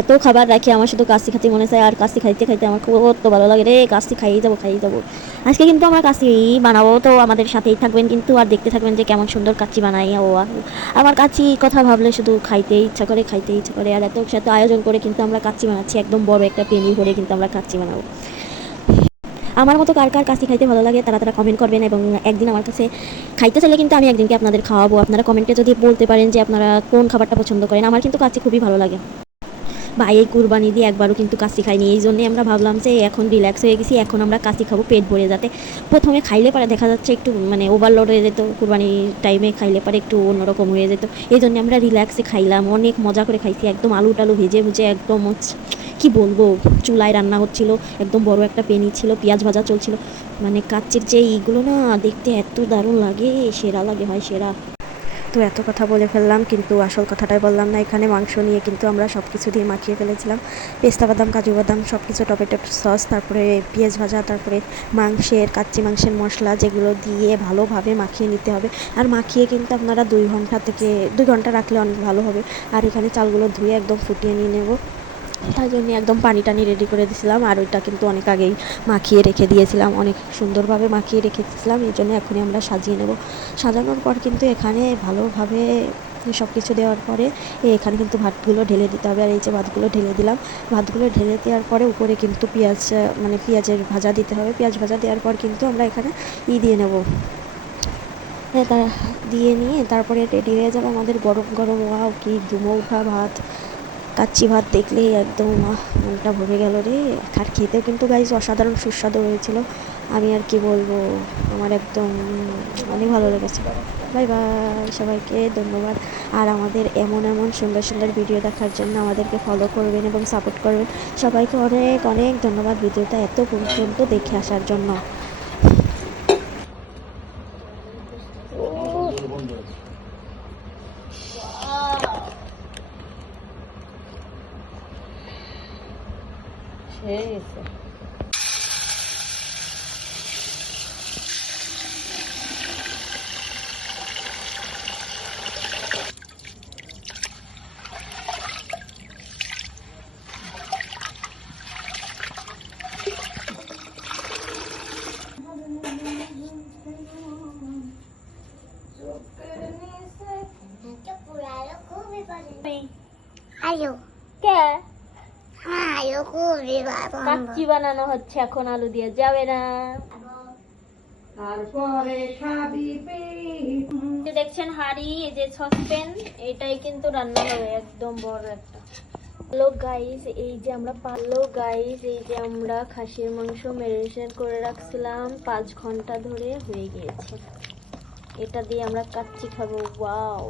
এত খাবার রাখি আমার শুধু কাশি খাতে মনে চায়, আর কাশি খাইতে খাইতে আমার কত ভালো লাগে রে, কাশি খাইয়ে যাবো খাইয়ে যাবো। আজকে কিন্তু আমরা কাশি বানাবো, তো আমাদের সাথেই থাকবেন কিন্তু, আর দেখতে থাকবেন যে কেমন সুন্দর কাচ্চি বানাই। ও আমার কাচ্চি কথা ভাবলে শুধু খাইতে ইচ্ছা করে, খাইতে ইচ্ছা করে। আর এত সাথে আয়োজন করে কিন্তু আমরা কাচ্চি বানাচ্ছি, একদম বড় একটা পেনি ভরে কিন্তু আমরা কাচ্চি বানাবো। আমার মতো কার কার কাশি খাইতে ভালো লাগে তারা তারা কমেন্ট করবেন, এবং একদিন আমার কাছে খাইতে চাইলে কিন্তু আমি একদিনকে আপনাদের খাওয়াবো। আপনারা কমেন্টে যদি বলতে পারেন যে আপনারা কোন খাবারটা পছন্দ করেন। আমার কিন্তু কাচ্চি খুবই ভালো লাগে ভাই, এই কুরবানি দিয়ে একবারও কিন্তু কাশি খাইনি, এই জন্যে আমরা ভাবলাম যে এখন রিল্যাক্স হয়ে গেছি, এখন আমরা কাশি খাবো পেট ভরে। যাতে প্রথমে খাইলে পরে দেখা যাচ্ছে একটু মানে ওভারলোড হয়ে যেত, কুরবানি টাইমে খাইলে পরে একটু অন্যরকম হয়ে যেত। এই জন্য আমরা রিল্যাক্সে খাইলাম, অনেক মজা করে খাইছি, একদম আলু টালু ভেজে ভুজে একদম কি বলবো, চুলায় রান্না হচ্ছিল, একদম বড় একটা পেনি ছিল, পেঁয়াজ ভাজা চলছিল। মানে কাচ্চির যে এইগুলো না দেখতে এত দারুণ লাগে, সেরা লাগে ভাই, সেরা। তো এত কথা বলে ফেললাম, কিন্তু আসল কথাটাই বললাম না। এখানে মাংস নিয়ে কিন্তু আমরা সব কিছু দিয়ে মাখিয়ে ফেলেছিলাম, পেস্তা বাদাম কাজু বাদাম সব কিছু, টমেটো সস, তারপরে পেঁয়াজ ভাজা, তারপরে কাচ্চি মাংসের মশলা, যেগুলো দিয়ে ভালোভাবে মাখিয়ে নিতে হবে। আর মাখিয়ে কিন্তু আপনারা 2 ঘন্টা রাখলে অনেক ভালো হবে। আর এখানে চালগুলো ধুয়ে একদম ফুটিয়ে নিয়ে নেব, তার জন্য একদম পানি টানি রেডি করে দিয়েছিলাম। আর ওইটা কিন্তু অনেক আগেই মাখিয়ে রেখে দিয়েছিলাম, অনেক সুন্দরভাবে মাখিয়ে রেখে দিয়েছিলাম। এই জন্য এখনই আমরা সাজিয়ে নেব। সাজানোর পর কিন্তু এখানে ভালোভাবে সব কিছু দেওয়ার পরে এখানে কিন্তু ভাতগুলো ঢেলে দিতে হবে। আর এই যে ভাতগুলো ঢেলে দিলাম, ভাতগুলো ঢেলে দেওয়ার পরে উপরে কিন্তু পেঁয়াজের ভাজা দিতে হবে। পেঁয়াজ ভাজা দেওয়ার পর কিন্তু আমরা এখানে দিয়ে নেব, তা দিয়ে নিয়ে তারপরে রেডি হয়ে যাবে আমাদের গরম গরম, ওয়াও কি ধুমো ওঠা ভাত। কাচ্চি ভাত দেখলেই একদম মনটা ভরে গেল রে। আর খেতেও কিন্তু গাইজ অসাধারণ সুস্বাদু হয়েছিল, আমি আর কি বলবো, আমার একদম অনেক ভালো লেগেছে। বাই বাই, সবাইকে ধন্যবাদ। আর আমাদের এমন এমন সুন্দর সুন্দর ভিডিও দেখার জন্য আমাদেরকে ফলো করবেন এবং সাপোর্ট করবেন। সবাইকে অনেক অনেক ধন্যবাদ ভিডিওটা এত পর্যন্ত দেখে আসার জন্য। আয়ো কে আয়ো খুবই ভালো। কাচ্চি বানানো হচ্ছে এখন, আলু দিয়ে যাবে না। তারপরে খাবি দেখছেন হাঁড়ি, এই যে সসপ্যান, এটাই কিন্তু রান্না হবে একদম বড় একটা। হ্যালো গাইস, এই যে আমরা খাসির মাংস ম্যারিনেশন করে রাখছিলাম 5 ঘন্টা ধরে, হয়ে গিয়েছে। এটা দিয়ে আমরা কাচ্চি খাবো, ওয়াও।